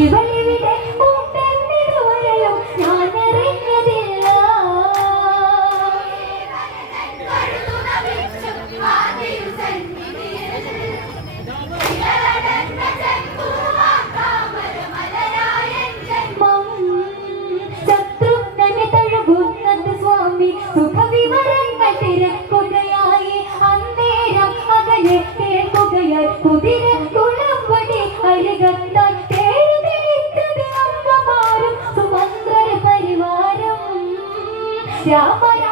ഇവളിവിടെ പൂപ്പെന്നിതുവരെയും ഞാൻ അറിഞ്ഞതില്ല. ശത്രുഘ്നനെ തഴുകുന്നത് സ്വാമി സുഖവിവരങ്ങൾ തിരക്കുകയായി. അന്നേരം അകലെ കേൾക്കുകയായി കുതിര കുളമ്പടി അരുകത്ത് Yeah, Maya.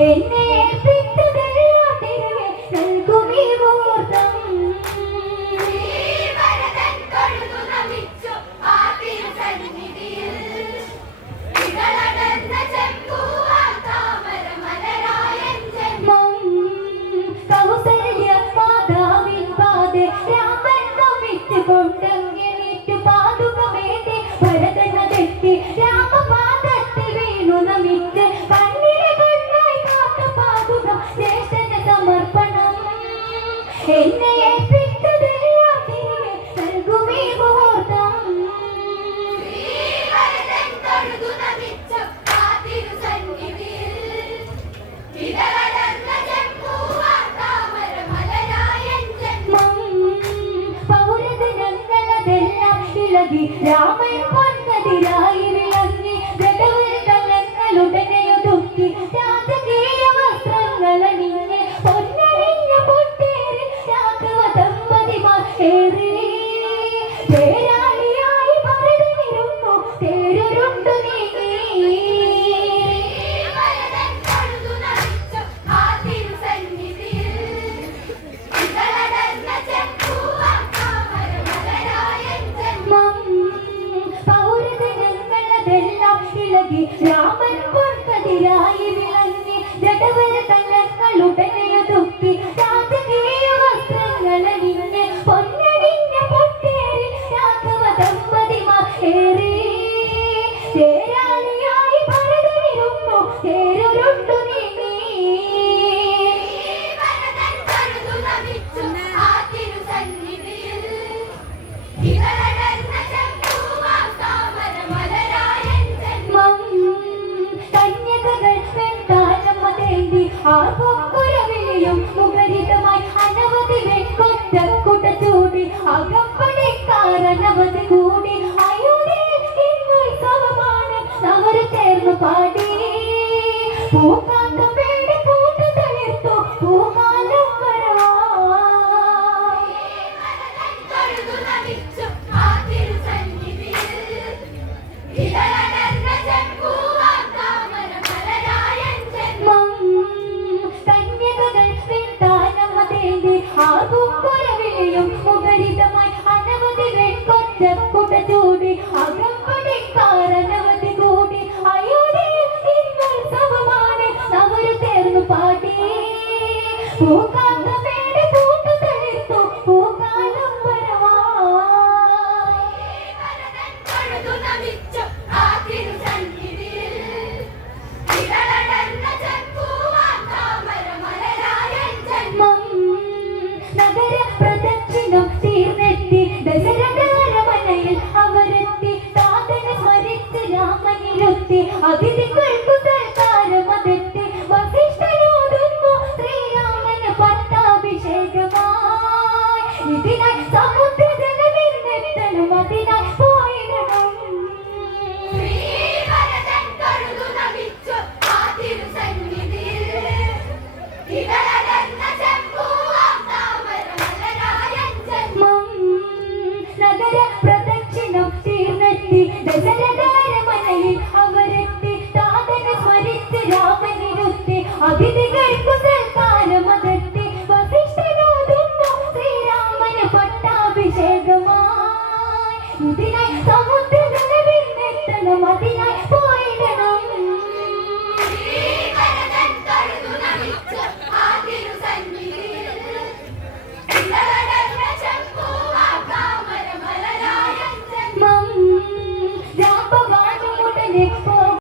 എന്നെ പിന്തുടരാതിരുവേ നൽകുമേ ഓർത്തം വിളകി രാമൻ പൊന്നതിരായി വിളങ്ങി ജഗവൃതമെന്നലുടൻ പാപപ്പുരവിളിയും മുഖരിതമായി അനവധി വെക്കൊറ്റ കുടച്ചൂടി അകപ്പടിക്കാരനവധി കൂടി. അയുടെ സമമാണ് അവർ ചേർന്ന് പാടി. പൂക്കാ มีพี่นายสองคน